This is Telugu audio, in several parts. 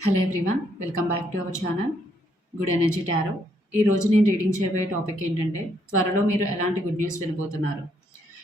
Hello everyone welcome back to our channel good energy tarot ఈ రోజు నేను రీడింగ్ చేయబోయే టాపిక్ ఏంటంటే త్వరలో మీరు ఎలాంటి గుడ్ న్యూస్ వినబోతున్నారు?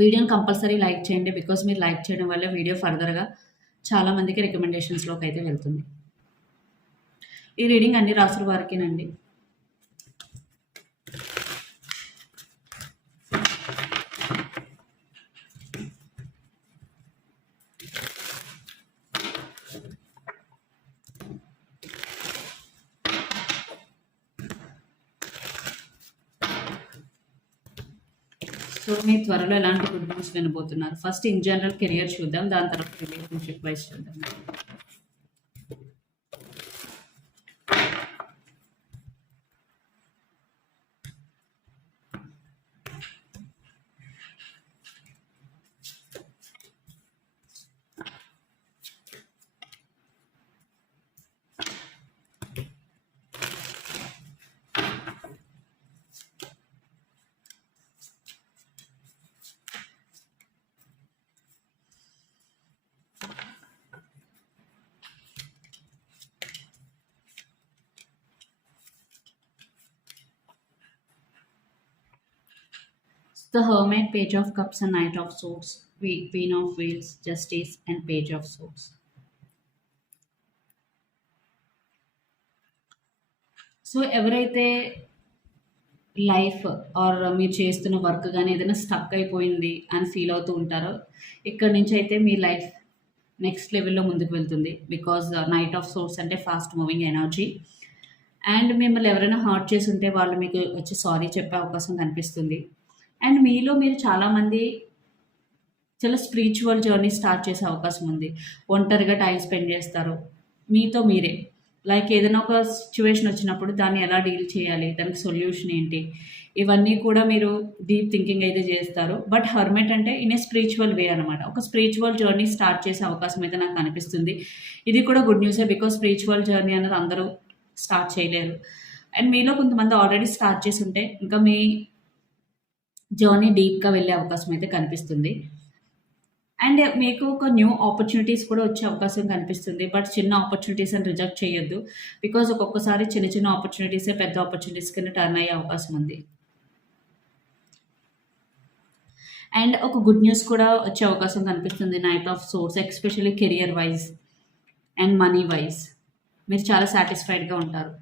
వీడియోని కంపల్సరీ లైక్ చేయండి బికాస్ మీరు లైక్ చేయడం వల్ల వీడియో ఫర్దర్గా చాలామందికి రికమెండేషన్స్లోకి అయితే వెళ్తుంది. ఈ రీడింగ్ అన్ని రాసుల వారికేనండి. సో త్వరలో ఎలాంటి గుడ్ న్యూస్ వినబోతున్నారు. ఫస్ట్ ఇన్ జనరల్ కెరియర్ చూద్దాం దాని తర్వాత రిలేషన్షిప్ వైజ్ చూద్దాం. The Hermit, Page of Cups, and Knight of Swords, Queen of Wheels, Justice, and Page of Swords. So ఎవరైతే లైఫ్ ఆర్ మీరు చేస్తున్న వర్క్ కానీ ఏదైనా స్టక్ అయిపోయింది అని ఫీల్ అవుతూ ఉంటారో ఇక్కడ నుంచి అయితే మీ లైఫ్ నెక్స్ట్ లెవెల్లో ముందుకు వెళ్తుంది. బికాజ్ నైట్ ఆఫ్ సోర్స్ అంటే ఫాస్ట్ మూవింగ్ ఎనర్జీ అండ్ మిమ్మల్ని ఎవరైనా హర్ట్ చేసి ఉంటే వాళ్ళు మీకు వచ్చి సారీ చెప్పే అవకాశం కనిపిస్తుంది. అండ్ మీలో మీరు చాలామంది చాలా స్పిరిచువల్ జర్నీ స్టార్ట్ చేసే అవకాశం ఉంది. ఒంటరిగా టైం స్పెండ్ చేస్తారు. మీతో మీరే. లైక్ ఏదైనా ఒక సిచ్యువేషన్ వచ్చినప్పుడు దాన్ని ఎలా డీల్ చేయాలి? దానికి సొల్యూషన్ ఏంటి? ఇవన్నీ కూడా మీరు డీప్ థింకింగ్ అయితే చేస్తారు. బట్ హర్మెట్ అంటే ఇన్ ఏ స్పిరిచువల్ వే అనమాట ఒక స్పిరిచువల్ జర్నీ స్టార్ట్ చేసే అవకాశం అయితే నాకు అనిపిస్తుంది. ఇది కూడా గుడ్ న్యూసే బికాస్ స్పిరిచువల్ జర్నీ అనేది అందరూ స్టార్ట్ చేయలేరు. అండ్ మీలో కొంతమంది ఆల్రెడీ స్టార్ట్ చేసి ఉంటే ఇంకా మీ జర్నీ డీప్గా వెళ్ళే అవకాశం అయితే కనిపిస్తుంది. అండ్ మీకు ఒక న్యూ ఆపర్చునిటీస్ కూడా వచ్చే అవకాశం కనిపిస్తుంది. బట్ చిన్న ఆపర్చునిటీస్ అని రిజెక్ట్ చేయొద్దు. బికాజ్ ఒక్కొక్కసారి చిన్న చిన్న ఆపర్చునిటీసే పెద్ద ఆపర్చునిటీస్ కింద టర్న్ అయ్యే అవకాశం ఉంది. అండ్ ఒక గుడ్ న్యూస్ కూడా వచ్చే అవకాశం కనిపిస్తుంది. Knight of swords especially career wise and money wise. మీరు చాలా సాటిస్ఫైడ్గా ఉంటారు.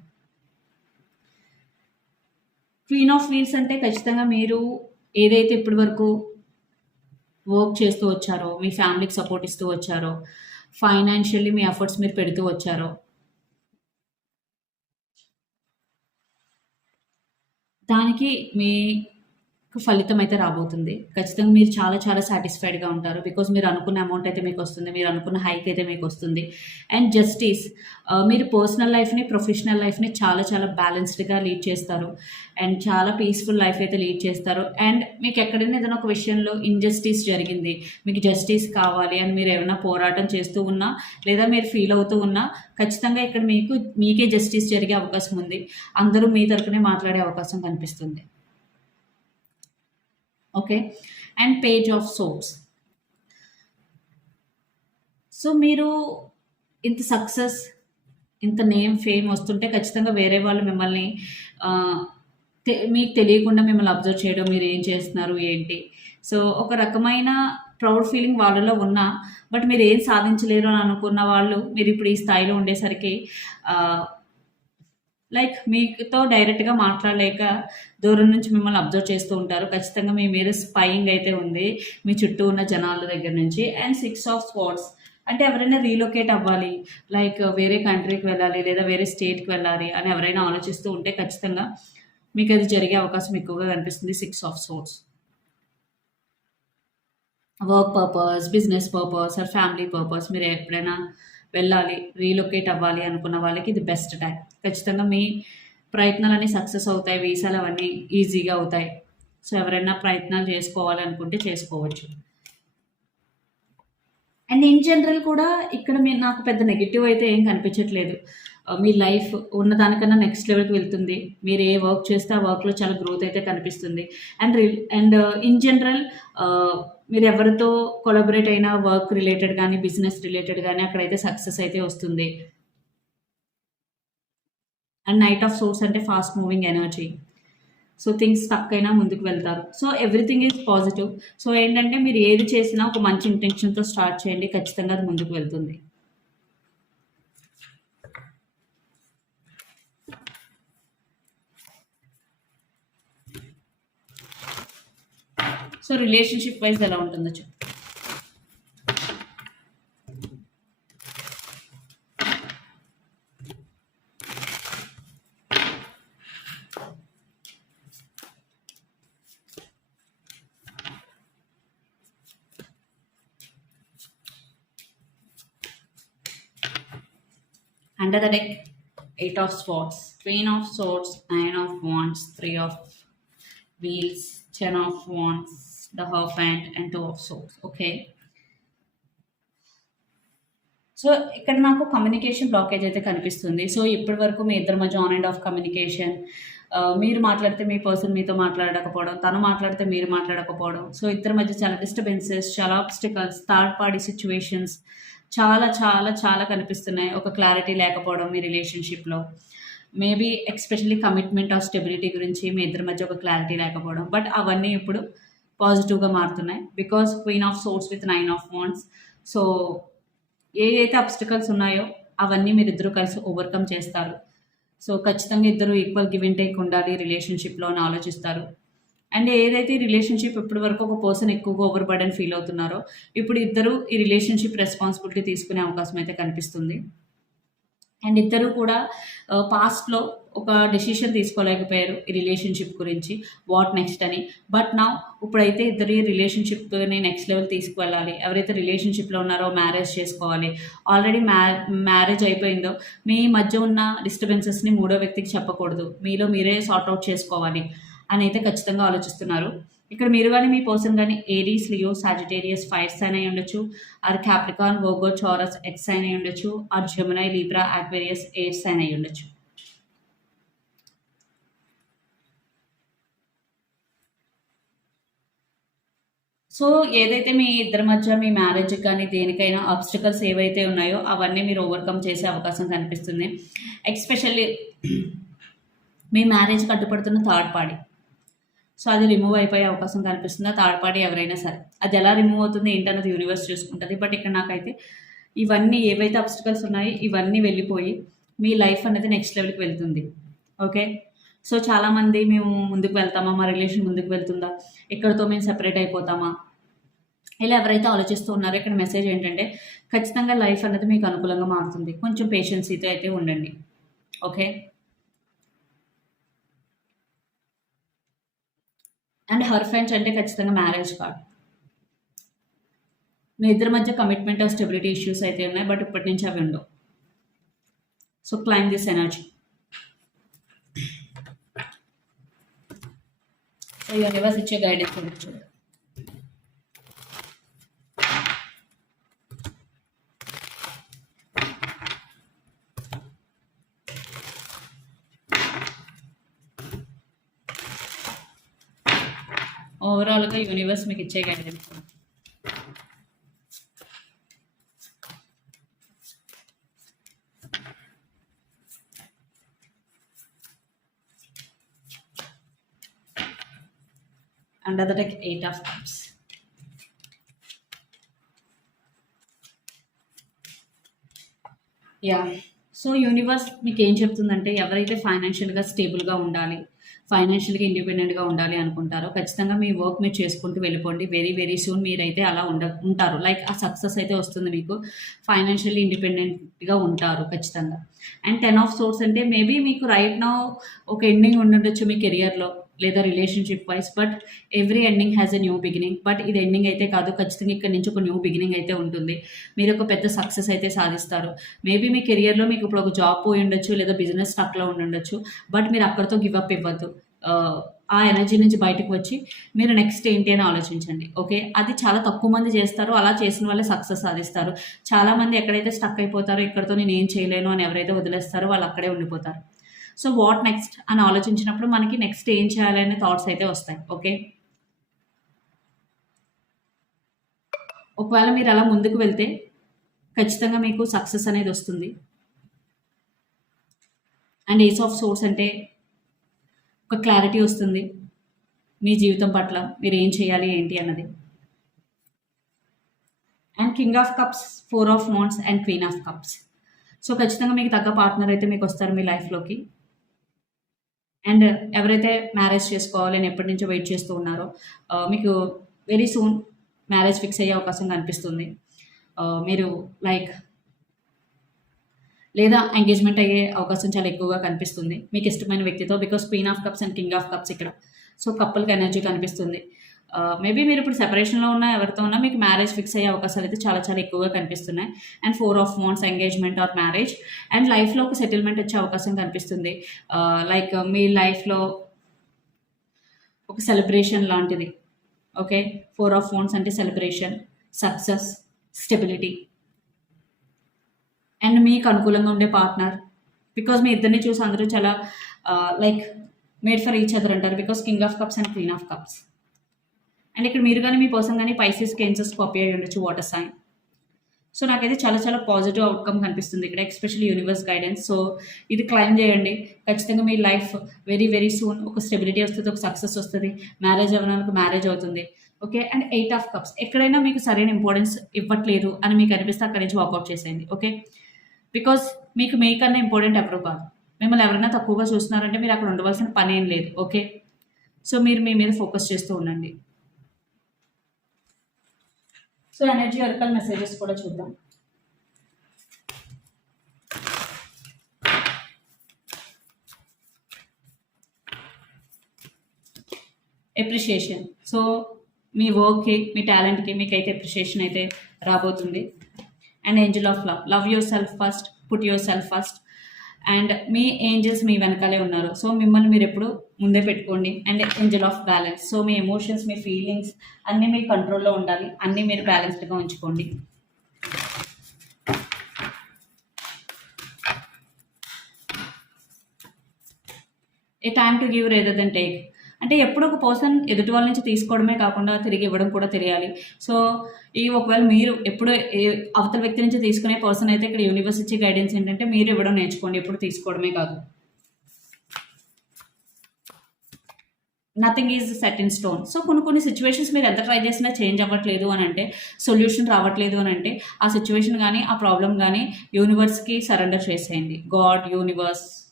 క్వీన్ ఆఫ్ వీల్స్ అంటే ఖచ్చితంగా మీరు ఏదైతే ఇప్పటి వరకు వర్క్ చేస్తూ వచ్చారో మీ ఫ్యామిలీకి సపోర్ట్ ఇస్తూ వచ్చారో ఫైనాన్షియల్లీ మీ ఎఫర్ట్స్ మీరు పెడుతూ వచ్చారో దానికి మీ ఫలితం అయితే రాబోతుంది. ఖచ్చితంగా మీరు చాలా చాలా సాటిస్ఫైడ్గా ఉంటారు. బికాజ్ మీరు అనుకున్న అమౌంట్ అయితే మీకు వస్తుంది. మీరు అనుకున్న హైక్ అయితే మీకు వస్తుంది. అండ్ జస్టిస్ uh, మీరు పర్సనల్ లైఫ్ని ప్రొఫెషనల్ లైఫ్ని చాలా చాలా బ్యాలెన్స్డ్గా లీడ్ చేస్తారు. అండ్ చాలా పీస్ఫుల్ లైఫ్ అయితే లీడ్ చేస్తారు. అండ్ మీకు ఎక్కడైనా ఏదైనా ఒక విషయంలో ఇన్జస్టిస్ జరిగింది. మీకు జస్టిస్ కావాలి అని మీరు ఏమైనా పోరాటం చేస్తూ ఉన్నా లేదా మీరు ఫీల్ అవుతూ ఉన్నా ఖచ్చితంగా ఇక్కడ మీకు మీకే జస్టిస్ జరిగే అవకాశం ఉంది. అందరూ మీ తరపునే మాట్లాడే అవకాశం కనిపిస్తుంది. Okay and page of swords so మీరు ఇంత సక్సెస్ ఇంత నేమ్ ఫేమ్ వస్తుంటే ఖచ్చితంగా వేరే వాళ్ళు మిమ్మల్ని మీకు తెలియకుండా మిమ్మల్ని అబ్జర్వ్ చేయడం మీరు ఏం చేస్తున్నారు ఏంటి? సో ఒక రకమైన ప్రౌడ్ ఫీలింగ్ వాళ్ళలో ఉన్నా బట్ మీరు ఏం సాధించలేరు అని అనుకున్న వాళ్ళు మీరు ఇప్పుడు ఈ స్థాయిలో ఉండేసరికి లైక్ మీతో డైరెక్ట్గా మాట్లాడలేక దూరం నుంచి మిమ్మల్ని అబ్జర్వ్ చేస్తూ ఉంటారు. ఖచ్చితంగా మీ మీద స్పైయింగ్ అయితే ఉంది. మీ చుట్టూ ఉన్న జనాల దగ్గర నుంచి. అండ్ సిక్స్ ఆఫ్ స్పాట్స్ అంటే ఎవరైనా రీలొకేట్ అవ్వాలి. లైక్ వేరే కంట్రీకి వెళ్ళాలి లేదా వేరే స్టేట్కి వెళ్ళాలి అని ఎవరైనా ఆలోచిస్తూ ఉంటే ఖచ్చితంగా మీకు అది జరిగే అవకాశం ఎక్కువగా కనిపిస్తుంది. Six of swords work purpose business purpose or family purpose మీరు ఎప్పుడైనా వెళ్ళాలి రీలొకేట్ అవ్వాలి అనుకున్న వాళ్ళకి ఇది బెస్ట్ టైం ఖచ్చితంగా మీ ప్రయత్నాలన్నీ సక్సెస్ అవుతాయి వీసాలు అవన్నీ ఈజీగా అవుతాయి. సో ఎవరైనా ప్రయత్నాలు చేసుకోవాలి అనుకుంటే చేసుకోవచ్చు. అండ్ ఇన్ జనరల్ కూడా ఇక్కడ మీరు నాకు పెద్ద నెగిటివ్ అయితే ఏం కనిపించట్లేదు. Uh, మీ లైఫ్ ఉన్న దానికన్నా నెక్స్ట్ లెవెల్కి వెళ్తుంది. మీరు ఏ వర్క్ చేస్తే ఆ వర్క్లో చాలా గ్రోత్ అయితే కనిపిస్తుంది. అండ్ రి అండ్ ఇన్ జనరల్ మీరు ఎవరితో కొలాబరేట్ అయినా వర్క్ రిలేటెడ్ కానీ బిజినెస్ రిలేటెడ్ కానీ అక్కడైతే సక్సెస్ అయితే వస్తుంది. అండ్ నైట్ ఆఫ్ సోర్స్ అంటే fast moving energy so things stuck అయినా ముందుకు వెళ్తారు. So everything is positive so ఏంటంటే మీరు ఏది చేసినా ఒక మంచి ఇంటెన్షన్తో స్టార్ట్ చేయండి. ఖచ్చితంగా అది ముందుకు వెళ్తుంది. సో రిలేషన్షిప్ వైజ్ ఎలా ఉంటుందో చెప్పు Under the deck, Eight of Swords, Queen of Swords, Nine of Wands, Three of Wheels, Ten of Wands, the Hierophant, and Two of Swords. Okay. So ఇక్కడ నాకు కమ్యూనికేషన్ బ్లాకేజ్ అయితే కనిపిస్తుంది సో ఇప్పటి వరకు మీ ఇద్దరి మధ్య ఆన్ అండ్ ఆఫ్ కమ్యూనికేషన్ మీరు మాట్లాడితే మీ పర్సన్ మీతో మాట్లాడకపోవడం తను మాట్లాడితే మీరు మాట్లాడకపోవడం సో ఇద్దరి మధ్య చాలా డిస్టర్బెన్సెస్ చాలా ఆబ్స్టికల్స్ థర్డ్ పార్టీ సిచ్యువేషన్స్ చాలా చాలా చాలా కనిపిస్తున్నాయి ఒక క్లారిటీ లేకపోవడం మీ రిలేషన్షిప్లో maybe especially commitment of stability గురించి మీ ఇద్దరి మధ్య ఒక క్లారిటీ లేకపోవడం బట్ అవన్నీ ఇప్పుడు పాజిటివ్గా మారుతున్నాయి. Because queen of swords with nine of wands so ఏదైతే అబ్స్టికల్స్ ఉన్నాయో అవన్నీ మీరు ఇద్దరు కలిసి ఓవర్కమ్ చేస్తారు. సో ఖచ్చితంగా ఇద్దరు ఈక్వల్ గివ్ అండ్ టేక్ ఉండాలి రిలేషన్షిప్లో అని ఆలోచిస్తారు. అండ్ ఏదైతే రిలేషన్షిప్ ఇప్పటి వరకు ఒక పర్సన్ ఎక్కువగా ఓవర్ బర్డన్ ఫీల్ అవుతున్నారో ఇప్పుడు ఇద్దరు ఈ రిలేషన్షిప్ రెస్పాన్సిబిలిటీ తీసుకునే అవకాశం అయితే కనిపిస్తుంది. అండ్ ఇద్దరు కూడా పాస్ట్లో ఒక డెసిషన్ తీసుకోలేకపోయారు ఈ రిలేషన్షిప్ గురించి. వాట్ నెక్స్ట్ అని. బట్ నా ఇప్పుడైతే ఇద్దరి ఈ రిలేషన్షిప్ని నెక్స్ట్ లెవెల్ తీసుకువెళ్ళాలి. ఎవరైతే రిలేషన్షిప్లో ఉన్నారో మ్యారేజ్ చేసుకోవాలి. ఆల్రెడీ మ్యా మ్యారేజ్ అయిపోయిందో మీ మధ్య ఉన్న డిస్టర్బెన్సెస్ని మూడో వ్యక్తికి చెప్పకూడదు. మీలో మీరే సార్ట్అవుట్ చేసుకోవాలి అని అయితే ఖచ్చితంగా ఆలోచిస్తున్నారు. ఇక్కడ మీరు కానీ మీ పర్సన్ కానీ Aries Leo Sagittarius fire sign అయి ఉండొచ్చు. Or Capricorn Virgo Taurus ex sign అయి ఉండొచ్చు. Or Gemini Libra Aquarius air sign అయి ఉండొచ్చు. సో ఏదైతే మీ ఇద్దరి మధ్య మీ మ్యారేజ్ కానీ దేనికైనా అబ్స్టికల్స్ ఏవైతే ఉన్నాయో అవన్నీ మీరు ఓవర్కమ్ చేసే అవకాశం కనిపిస్తుంది. ఎక్స్పెషల్లీ మీ మ్యారేజ్ అడ్డుపడుతున్న థర్డ్ పార్టీ సో అది రిమూవ్ అయిపోయే అవకాశం కనిపిస్తుంది. థర్డ్ పార్టీ ఎవరైనా సరే. అది ఎలా రిమూవ్ అవుతుంది ఏంటన్నది యూనివర్స్ చూసుకుంటుంది. బట్ ఇక్కడ నాకైతే ఇవన్నీ ఏవైతే అబ్స్టికల్స్ ఉన్నాయో ఇవన్నీ వెళ్ళిపోయి మీ లైఫ్ అనేది నెక్స్ట్ లెవెల్కి వెళ్తుంది. ఓకే సో చాలామంది మేము ముందుకు వెళ్తామా? మా రిలేషన్ ముందుకు వెళ్తుందా? ఇక్కడతో మేము సెపరేట్ అయిపోతామా? ఇలా ఎవరైతే ఆలోచిస్తూ ఉన్నారో ఇక్కడ మెసేజ్ ఏంటంటే ఖచ్చితంగా లైఫ్ అనేది మీకు అనుకూలంగా మారుతుంది. కొంచెం పేషెన్సీతో అయితే ఉండండి. ఓకే అండ్ హర్ ఫ్రెండ్స్ అంటే ఖచ్చితంగా మ్యారేజ్ కార్డ్ మీ ఇద్దరి మధ్య కమిట్మెంట్ ఆఫ్ స్టెబిలిటీ ఇష్యూస్ అయితే ఉన్నాయి బట్ ఇప్పటి నుంచి అవి ఉండవు. So claim this energy so universe ఇచ్చే గైడెన్స్ చూడండి ఓవరాల్గా యూనివర్స్ మీకు ఇచ్చే guidance and the deck eight of cups. Yeah so universe మీకు ఏం చెప్తుందంటే ఎవరైతే ఫైనాన్షియల్గా స్టేబుల్గా ఉండాలి ఫైనాన్షియల్గా ఇండిపెండెంట్గా ఉండాలి అనుకుంటారో ఖచ్చితంగా మీ వర్క్ మీరు చేసుకుంటూ వెళ్ళిపోండి. వెరీ వెరీ సూన్ మీరైతే అలా ఉండ ఉంటారు. లైక్ ఆ సక్సెస్ అయితే వస్తుంది మీకు. ఫైనాన్షియల్లీ ఇండిపెండెంట్గా ఉంటారు ఖచ్చితంగా. అండ్ టెన్ ఆఫ్ సోర్స్ అంటే మేబీ మీకు రైట్ నౌ ఒక ఎండింగ్ ఉండుండొచ్చు మీ కెరియర్లో లేదా relationship wise but every ending has a new beginning but ఇది ఎండింగ్ అయితే కాదు ఖచ్చితంగా ఇక్కడ నుంచి ఒక న్యూ బిగినింగ్ అయితే ఉంటుంది. మీరు ఒక పెద్ద సక్సెస్ అయితే సాధిస్తారు. మేబీ మీ కెరియర్లో మీకు ఇప్పుడు ఒక జాబ్ పోయి ఉండొచ్చు లేదా బిజినెస్ స్టక్లో ఉండొచ్చు బట్ మీరు అక్కడితో గివప్ ఇవ్వద్దు. ఆ, ఆ ఎనర్జీ నుంచి బయటకు వచ్చి మీరు నెక్స్ట్ ఏంటి అని ఆలోచించండి. ఓకే అది చాలా తక్కువ మంది చేస్తారు అలా చేసిన వాళ్ళే సక్సెస్ సాధిస్తారు. చాలా మంది ఎక్కడైతే స్టక్ అయిపోతారో ఇక్కడతో నేను ఏం చేయలేను అని ఎవరైతే వదిలేస్తారో వాళ్ళు అక్కడే ఉండిపోతారు. సో వాట్ నెక్స్ట్ అని ఆలోచించినప్పుడు మనకి నెక్స్ట్ ఏం చేయాలి అనే థాట్స్ అయితే వస్తాయి ఓకే? ఒకవేళ మీరు అలా ముందుకు వెళ్తే ఖచ్చితంగా మీకు సక్సెస్ అనేది వస్తుంది. అండ్ ఏస్ ఆఫ్ సోర్స్ అంటే ఒక క్లారిటీ వస్తుంది మీ జీవితం పట్ల మీరు ఏం చేయాలి ఏంటి అన్నది. And king of cups four of wands and queen of cups so ఖచ్చితంగా మీకు తగ్గ పార్ట్నర్ అయితే మీకు వస్తారు మీ లైఫ్లోకి అండ్ ఎవరైతే మ్యారేజ్ చేసుకోవాలి అని ఎప్పటి నుంచో వెయిట్ చేస్తూ ఉన్నారో మీకు వెరీ సూన్ మ్యారేజ్ ఫిక్స్ అయ్యే అవకాశం కనిపిస్తుంది. మీరు లైక్ లేదా ఎంగేజ్మెంట్ అయ్యే అవకాశం చాలా ఎక్కువగా కనిపిస్తుంది. మీకు ఇష్టమైన వ్యక్తితో because queen of cups and king of cups ఇక్కడ. సో కప్పులకి ఎనర్జీ కనిపిస్తుంది. మేబీ మీరు ఇప్పుడు సెపరేషన్లో ఉన్న ఎవరితో ఉన్నా మీకు మ్యారేజ్ ఫిక్స్ అయ్యే అవకాశాలు అయితే చాలా చాలా ఎక్కువగా కనిపిస్తున్నాయి. And four of wands engagement or marriage and లైఫ్లో ఒక సెటిల్మెంట్ వచ్చే అవకాశం కనిపిస్తుంది. లైక్ uh, మీ లైఫ్లో ఒక సెలబ్రేషన్ లాంటిది. ఓకే ఫోర్ ఆఫ్ ఫోన్స్ అంటే సెలబ్రేషన్ సక్సెస్ స్టెబిలిటీ అండ్ మీకు అనుకూలంగా ఉండే పార్ట్నర్ బికాజ్ మీ ఇద్దరిని చూసి అందరూ చాలా like made for each other అంటారు. Because king of cups and queen of cups and ఇక్కడ మీరు కానీ మీ పర్సన్ కానీ పైసెస్ కేన్సెస్ కాపీ అయ్యి ఉండొచ్చు వాటర్ సైన్ సో నాకైతే చాలా చాలా పాజిటివ్ అవుట్కమ్ కనిపిస్తుంది ఇక్కడ ఎస్పెషల్లీ యూనివర్స్ గైడెన్స్ సో ఇది క్లైమ్ చేయండి. ఖచ్చితంగా మీ లైఫ్ వెరీ వెరీ సూన్ ఒక స్టెబిలిటీ వస్తుంది ఒక సక్సెస్ వస్తుంది. మ్యారేజ్ అవ్వడానికి మ్యారేజ్ అవుతుంది. Okay and eight of cups ఎక్కడైనా మీకు సరైన ఇంపార్టెన్స్ ఇవ్వట్లేదు అని మీకు అనిపిస్తే అక్కడి నుంచి వాకౌట్ చేసేయండి. ఓకే బికాస్ మీకు మీకన్నా ఇంపార్టెంట్ ఎవరు కాదు. మిమ్మల్ని ఎవరైనా తక్కువగా చూస్తున్నారంటే మీరు అక్కడ ఉండవలసిన పని ఏం లేదు. ఓకే సో మీరు మీ మీద ఫోకస్ చేస్తూ ఉండండి. సో ఎనర్జీ అరకల్ మెసేజెస్ కూడా చూద్దాం. ఎప్రిషియేషన్ సో మీ వర్క్కి మీ టాలెంట్కి మీకైతే ఎప్రిషియేషన్ అయితే రాబోతుంది. And angel of love love yourself first put yourself first and me angels మీ వెనకాలే ఉన్నారు. సో మిమ్మల్ని మీరు ఎప్పుడు ముందే పెట్టుకోండి. And angel of balance. So me emotions మీ ఫీలింగ్స్ అన్నీ మీ కంట్రోల్లో ఉండాలి. అన్నీ మీరు బ్యాలెన్స్డ్గా ఉంచుకోండి. A time to give rather than take అంటే ఎప్పుడు ఒక పర్సన్ ఎదుటి వాళ్ళ నుంచి తీసుకోవడమే కాకుండా తిరిగి ఇవ్వడం కూడా తెలియాలి. సో ఈ ఒకవేళ మీరు ఎప్పుడు ఏ- అవతల వ్యక్తి నుంచి తీసుకునే పర్సన్ అయితే ఇక్కడ యూనివర్స్ ఇచ్చే గైడెన్స్ ఏంటంటే మీరు ఇవ్వడం నేర్చుకోండి ఎప్పుడు తీసుకోవడమే కాదు. Nothing is set in stone so కొన్ని కొన్ని సిచ్యువేషన్స్ మీరు ఎంత ట్రై చేసినా చేంజ్ అవ్వట్లేదు అని అంటే సొల్యూషన్ రావట్లేదు అని అంటే ఆ సిచ్యువేషన్ కానీ ఆ ప్రాబ్లం కానీ యూనివర్స్కి సరెండర్ చేసేయండి. God universe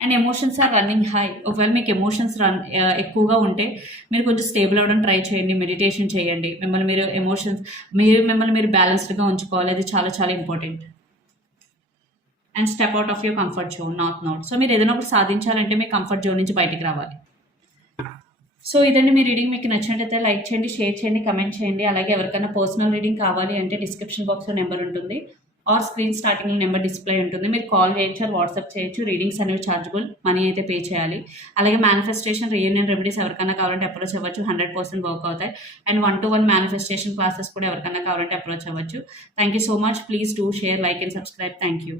and emotions are running high ఒకవేళ మీకు ఎమోషన్స్ రన్ ఎక్కువగా ఉంటే మీరు కొంచెం స్టేబుల్ అవ్వడం ట్రై చేయండి మెడిటేషన్ చేయండి. మిమ్మల్ని మీరు ఎమోషన్స్ మీరు మిమ్మల్ని మీరు బ్యాలెన్స్డ్గా ఉంచుకోవాలి. అది చాలా చాలా important and step out of your comfort zone not not so మీరు ఏదైనా ఒకటి సాధించాలంటే మీ కంఫర్ట్ జోన్ నుంచి బయటికి రావాలి. సో ఇదండి మీ రీడింగ్ మీకు నచ్చినట్టయితే లైక్ చేయండి షేర్ చేయండి కమెంట్ చేయండి. అలాగే ఎవరికైనా పర్సనల్ రీడింగ్ కావాలి అంటే డిస్క్రిప్షన్ బాక్స్లో నెంబర్ ఉంటుంది. Or screen starting number display ఉంటుంది. మీరు కాల్ చేయొచ్చు వాట్సాప్ చేయొచ్చు. రీడింగ్స్ అనేవి ఛార్జబుల్ మనీ అయితే పే చేయాలి. అలాగే మేనిఫెస్టేషన్ రీయూనియన్ రెమెడీస్ ఎవరికైనా కావాలంటే అప్రోచ్ అవ్వచ్చు. హండ్రెడ్ పర్సెంట్ వర్క్ అవుతాయి. And one to one manifestation classes కూడా ఎవరికైనా కావాలంటే అప్రోచ్ అవ్వచ్చు. Thank you so much please do share like and subscribe thank you